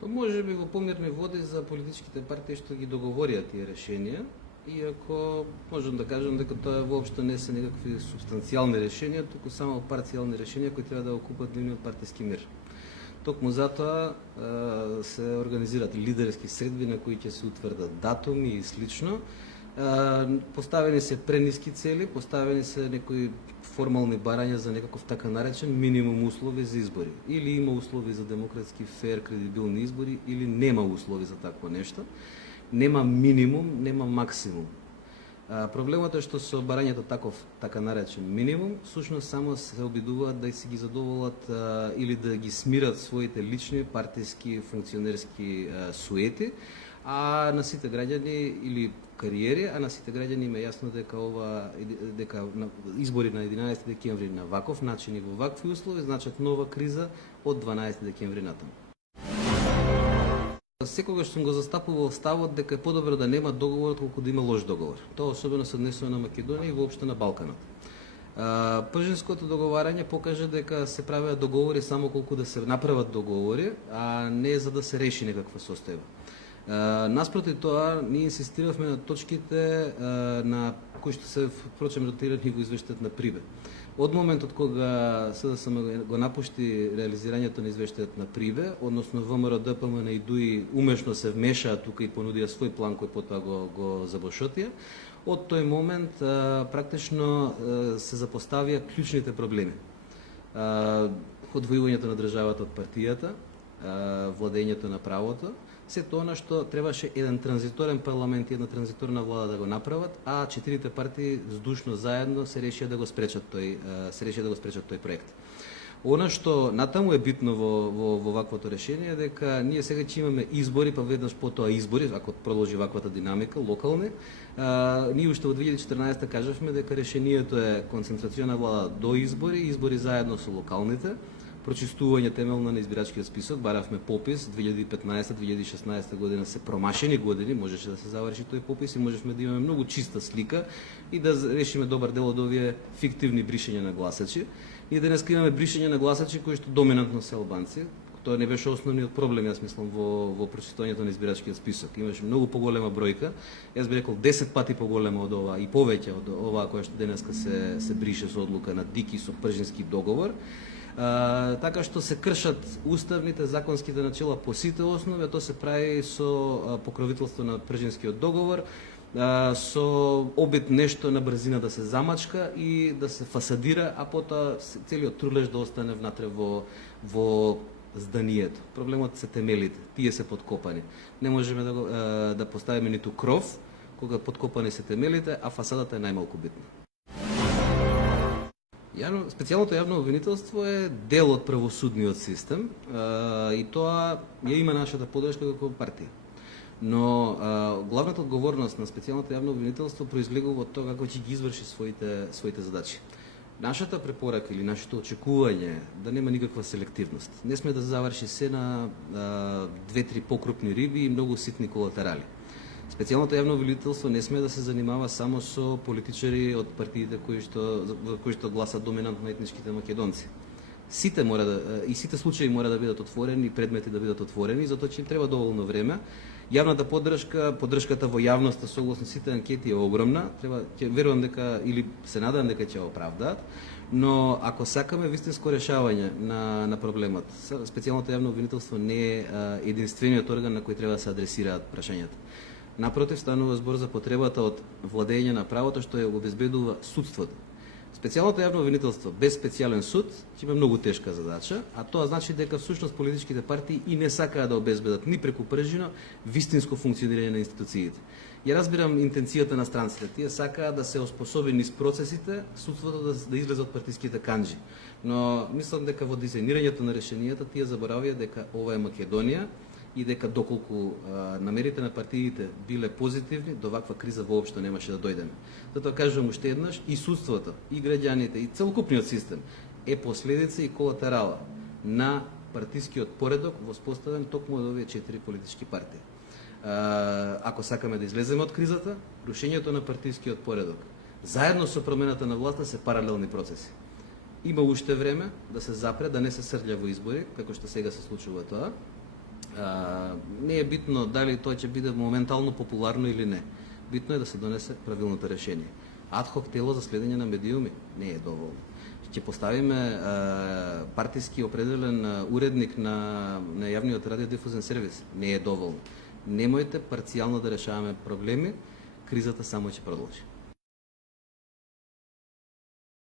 Па може би во помирни води за политичките партии што ги договорија тие решенија, иако можам да кажам дека тоа воопшто не се некакви субстанцијални решенија, туку само парцијални решенија кои треба да го купат нивниот партиски мир. Токму затоа се организираат лидерски средби на кои ќе се утврдат датуми и слично. Поставени се прениски цели, поставени се некои формални барања за некаков така наречен минимум услови за избори. Или има услови за демократски, фер, кредибилни избори, или нема услови за такво нешто. Нема минимум, нема максимум. Проблемот е што со барањето таков така наречен минимум, всушност само се обидуваат да си ги задоволат или да ги смират своите лични партиски функционерски суети, а на сите граѓани или кариери, а на сите граѓани им е јасно дека избори на 11 декември на ваков начин и во вакви услови значат нова криза од 12 декември натаму. Секогаш сум го застапувал ставот дека е подобро да нема договор отколку да има лош договор. Тоа особено се однесува на Македонија и воопшто на Балканот. Пржинското договарање покажа дека се правеа договори само колку да се направат договори, а не за да се реши некаква состојба. Наспроти тоа, ние инсистиравме на точките на кои што се впрочем ротирани во извештајот на Прибе. Од моментот кога СДСМ го напушти реализирањето на извештајот на Прибе, односно ВМРО, ДПМН и ДУИ умешно се вмешаа тука и понудија свој план кој потоа го забошотија, од тој момент практично се запоставија клучните проблеми. Одвојувањето на државата од партијата, владењето на правото, сето она што требаше еден транзиторен парламент и една транзиторна влада да го направат, а четирите партии здушно заедно се решија да го спречат тој проект. Она што натаму е битно во ваквото решение е дека ние сега ќе имаме избори, па веднаш потоа избори, ако продолжи ваквата динамика, локални. Ние уште во 2014 кажавме дека решението е концентрациона влада до избори, избори заедно со локалните, прочистување темелно на избирачкиот список, баравме попис, 2015-2016 година се промашени години, можеше да се заврши тој попис и можевме да имаме многу чиста слика и да решиме добар дел од овие фиктивни бришења на гласачи. Ние денеска имаме бришење на гласачи кои што доминантно се албанци. Тоа не беше основниот проблем, јас мислам, во прочитувањето на избирачкиот список. Имаше многу поголема бројка, јас би рекол 10 пати поголема од ова и повеќе од оваа која што денеска се брише со одлука на ДИК и со пржински договор. Така што се кршат уставните, законските начела по сите основи, а тоа се прави со покровителство на пржинскиот договор, со обид нешто на брзина да се замачка и да се фасадира, а потоа целиот трулеж да остане внатре во зданието. Проблемот се темелите, тие се подкопани. Не можеме да поставиме ниту кров, кога подкопани се темелите, а фасадата е најмалку битна. Специјалното јавно обвинителство е дел од правосудниот систем и тоа ја има нашата подршка како партија. Но главната одговорност на специјалното јавно обвинителство произлегува од тоа како ќе ги изврши своите задачи. Нашата препорака или нашето очекување да нема никаква селективност. Не сме да заврши се на 2-3 покрупни риби и многу ситни колатерали. Специјалното јавно обвинителство не сме да се занимава само со политичари од партиите кои што гласат доминантно етничките македонци. Сите случаи мора да бидат отворени и предмети да бидат отворени, затоа ќе им треба доволно време. Јавната поддршката во јавноста согласно сите анкети е огромна, верувам дека или се надевам дека ќе оправдаат, но ако сакаме вистинско решавање на проблемот, специјалното јавно обвинителство не е единствениот орган на кој треба да се адресираат прашањата. Напротив, станува збор за потребата од владење на правото што ја обезбедува судството. Специјалното јавно обвинителство без специјален суд ќе има многу тешка задача, а тоа значи дека всушност политичките партии и не сакаат да обезбедат ни преку пржина вистинско функционирање на институциите. Ја разбирам интенцијата на странците. Тие сакаат да се оспособи низ процесите, судството да излезе од партиските канџи. Но мислам дека во дизајнирањето на решенијата тие заборавија дека ова е Македонија и дека доколку намерите на партиите биле позитивни, до ваква криза воопшто немаше да дојдеме. Затоа кажувам уште еднаш, и судството, и граѓаните, и целокупниот систем е последица и колатерала на партискиот поредок воспоставен токму од овие 4 политички партии. Ако сакаме да излеземе од кризата, рушењето на партискиот поредок, заедно со промената на власта се паралелни процеси. Има уште време да се запре, да не се срља во избори, како што сега се случува тоа, Не е битно дали тоа ќе биде моментално популарно или не. Битно е да се донесе правилното решение. Адхок тело за следење на медиуми не е доволно. Ќе поставиме партиски определен уредник на јавниот радиодифузен сервис не е доволно. Немојте парцијално да решаваме проблеми, кризата само ќе продолжи.